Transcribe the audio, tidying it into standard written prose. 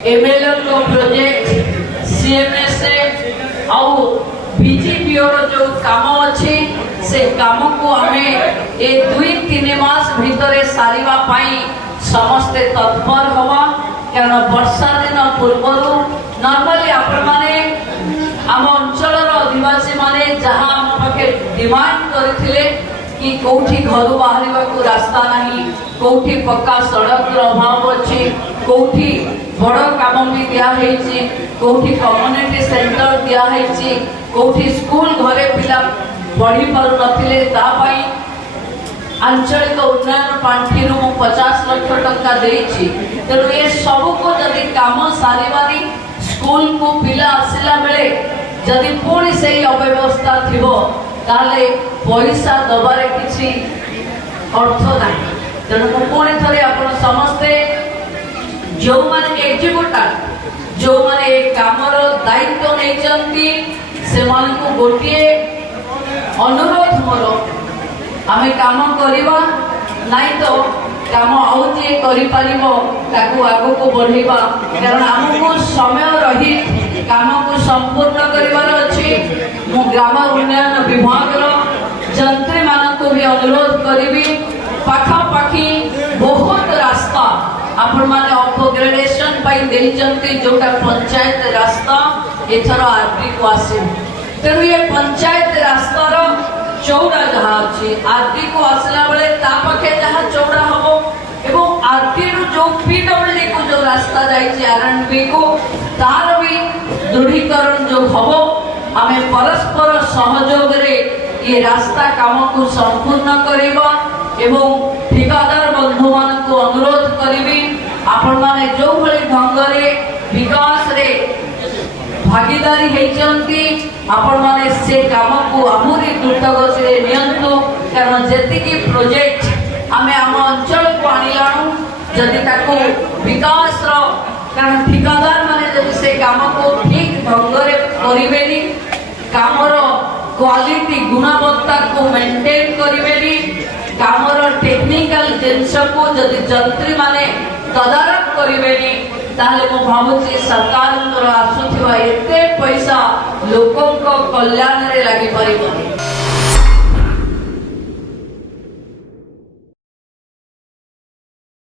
MLA को project CMSA आउ बीजेपीओ जो काम अच्छे से काम को हमें ए 2-3 मास भितर सारिबा पाई समस्ते तत्पर हवा कारण वर्षा दिन पूर्वर नॉर्मली आपण माने आम अंचल आदिवासी माने जहां आम पाखे डिमांड करथिले कि कोठी घर बाहर को रास्ता नहीं कोठी पक्का सड़क अभाव अच्छे कोठी बड़ काम भी दिया है कोठी कम्युनिटी सेंटर दिया है कोठी स्कूल घरे पिला पढ़ी पारु नथिले ता पई आंचलिक उन्नयन पांठी 50 लाख टंका देछि तेणु ये सब को जदि काम सारिबारी स्कूल को पिला आसिला बेले जदि पुणी से अव्यवस्था थिबो ताले पैसा दबारे किसी अर्थ ना तेणु पुणी थे आप समस्ते जो माने एग्जीक्यूटिव जो माने कामर दायित्व नहीं से गोटे अनुरोध मोर आमे काम करिबा नहीं तो काम आउजे करि परिबो ताकू आगो को बढ़ेबा कारण हमको समय रही काम को संपूर्ण करिवार अछि मु ग्राम उन्नयन विभाग रो जंत्री मान को भी अनुरोध करिबी पाखा पाखी बहुत रास्ता आपण माने अपग्रेडेशन पाई देई जंती जोटा पंचायत रास्ता एथरो आरपी को आसे तेणु ये पंचायत रास्ता रो चौड़ा जहाँ अच्छी आरटी को आसला बेले ता पाखे जहाँ चौड़ा हबो एवं आरटी रो जो पीडब्ल्यूडी को जो रास्ता जाइए आरएनबी को तार भी दृढ़ीकरण जो हबो आमे परस्पर सहयोग रे ये रास्ता काम को संपूर्ण करिबा एवं ठेकेदार बंधु मान को अनुरोध करिबी आपण माने जो भली ढंग रे विकास रे भागीदारी हेचंती आपण माने से काम को आहुरी द्रुत गति रे नियंतु कारण जेति की प्रोजेक्ट आमे हम अंचल को आनिलानु जदि ताको विकास रो कारण ठेकेदार माने जदि से काम को ठीक ढंग रे करिवेनी कामर क्वालिटी गुणवत्ता को मेंटेन करिवेनी कामर टेक्निकल जिनस को जदि जंत्री माने तदारक करिवेनी ताले मो भाबुची सरकार आसुथिबा एते पैसा लोकों को कल्याण रे लागि परिबो।